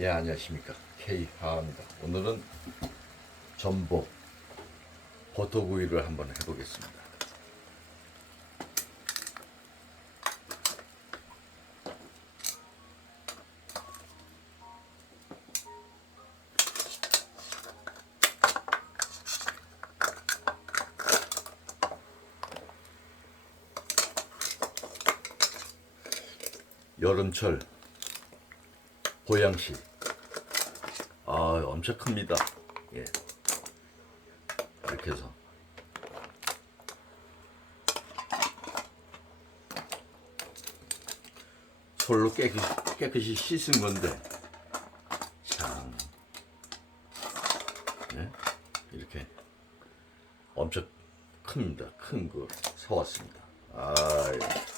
예, 안녕하십니까. K하입니다. 오늘은 전복 버터구이를 한번 해보겠습니다. 여름철 보양식 아 엄청 큽니다. 예. 이렇게 해서 솔로 깨끗이, 깨끗이 씻은 건데 참 예? 이렇게 엄청 큽니다. 큰 거 사왔습니다. 아 예.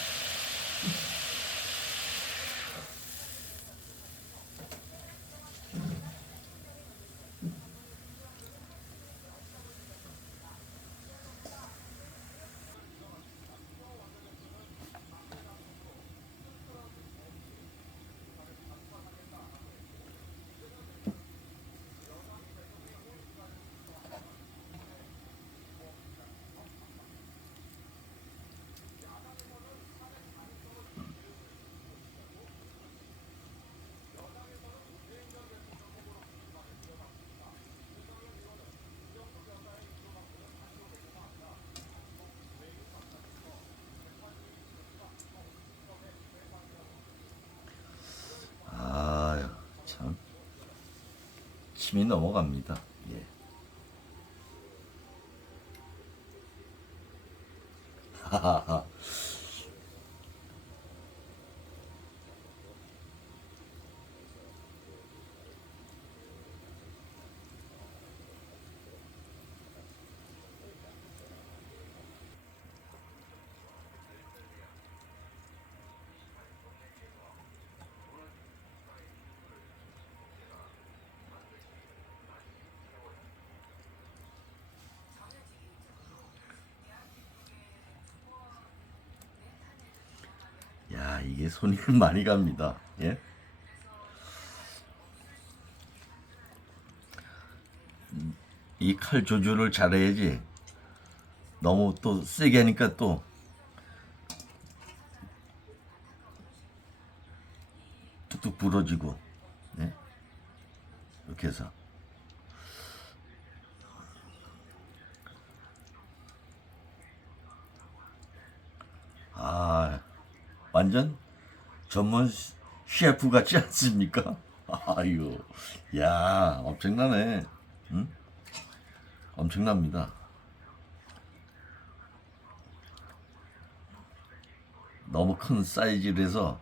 아유, 참. 침이 넘어갑니다. 예. 이게 손이 많이 갑니다. 예? 이 칼 조절을 잘해야지. 너무 또 세게 하니까 또 뚝뚝 부러지고, 예? 이렇게 해서. 아, 완전 전문 시- 셰프 같지 않습니까? 아유, 야, 엄청나네. 응? 엄청납니다. 너무 큰 사이즈라서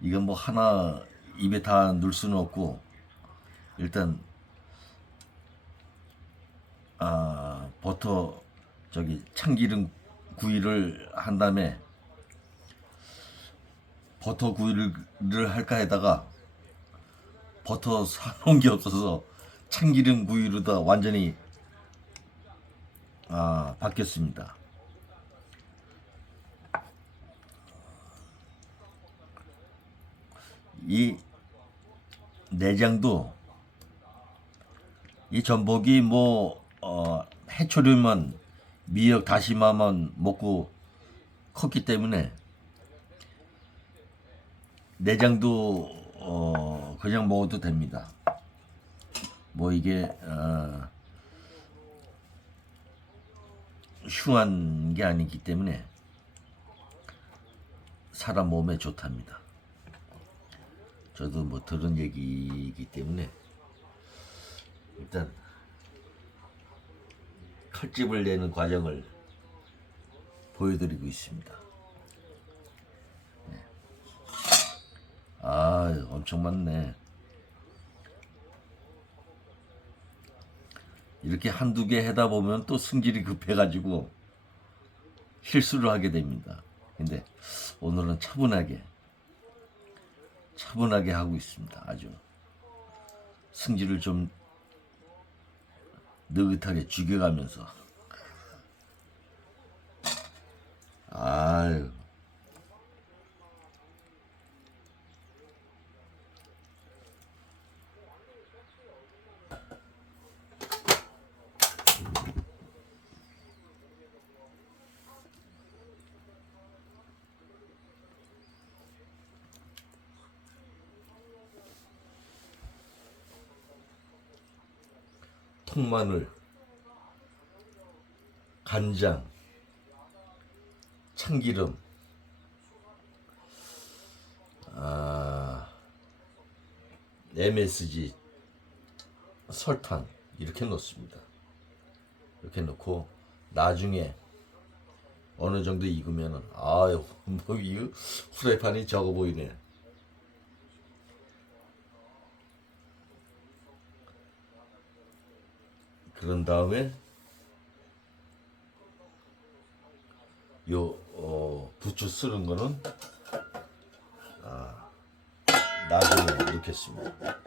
이건 뭐 하나 입에 다 넣을 수는 없고 일단 아 버터 저기 참기름 구이를 한 다음에 버터 구이를 할까 해다가 버터 사놓은 게 없어서 참기름 구이로다 완전히 아 바뀌었습니다. 이 내장도 이 전복이 뭐 어, 해초류만 미역 다시마만 먹고 컸기 때문에 내장도 어, 그냥 먹어도 됩니다. 뭐 이게 어, 흉한 게 아니기 때문에 사람 몸에 좋답니다. 저도 뭐 들은 얘기이기 때문에 일단 칼집을 내는 과정을 보여드리고 있습니다. 아, 엄청 많네. 이렇게 한두 개 해다 보면 또 승질이 급해가지고 실수를 하게 됩니다. 근데 오늘은 차분하게 차분하게 하고 있습니다. 아주 승질을 좀 느긋하게 죽여가면서 아유 통마늘 간장 참기름 아, MSG 설탕 이렇게 넣습니다. 이렇게 넣고 나중에 어느 정도 익으면은 아유 뭐 이거 후라이팬이 적어 보이네. 그런 다음에 요 어, 부추 쓰는 거는 아, 나중에 넣겠습니다.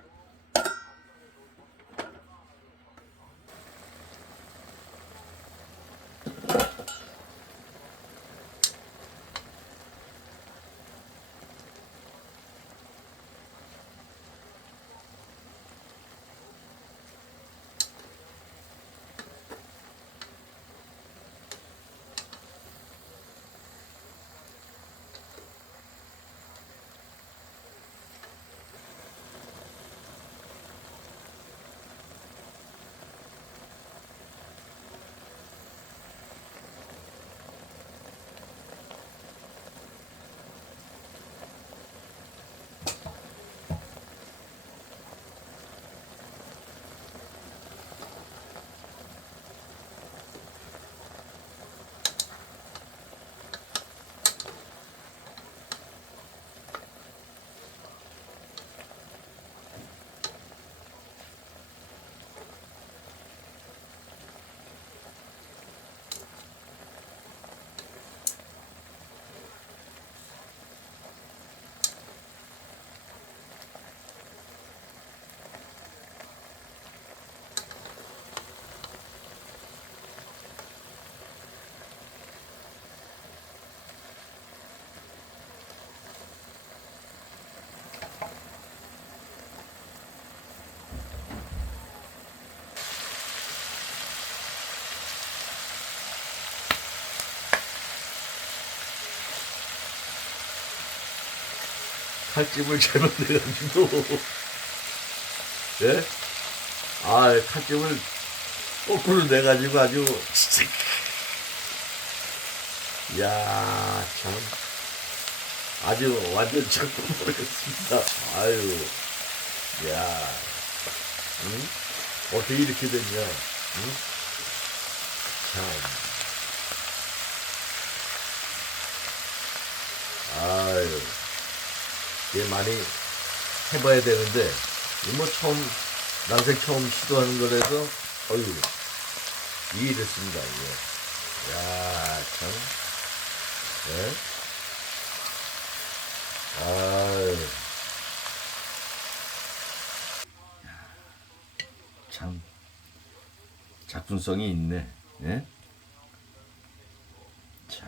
칼집을 잘못 내가지고 예? 아 칼집을 거꾸로 내가지고 아주 진짜 야, 참. 아주 완전 작품 모르겠습니다. 아유, 야, 응? 어떻게 이렇게 됐냐, 응? 참. 아유, 이게 많이 해봐야 되는데, 이뭐 처음, 난생 처음 시도하는 거라서, 어유 이게 이랬습니다, 이게. 야, 참. 네? 아유. 참, 작품성이 있네. 예? 자,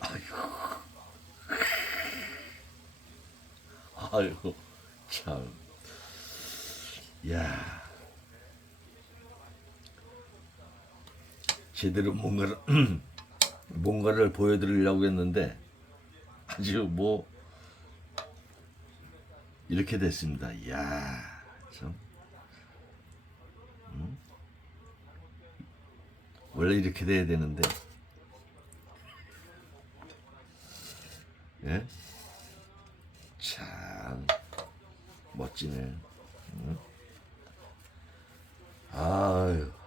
아이고. 아이고, 참. 야. 제대로 뭔가를, 뭔가를 보여드리려고 했는데, 아주 뭐, 이렇게 됐습니다. 이야, 참. 음? 원래 이렇게 돼야 되는데, 예? 멋지네. 응? 아유.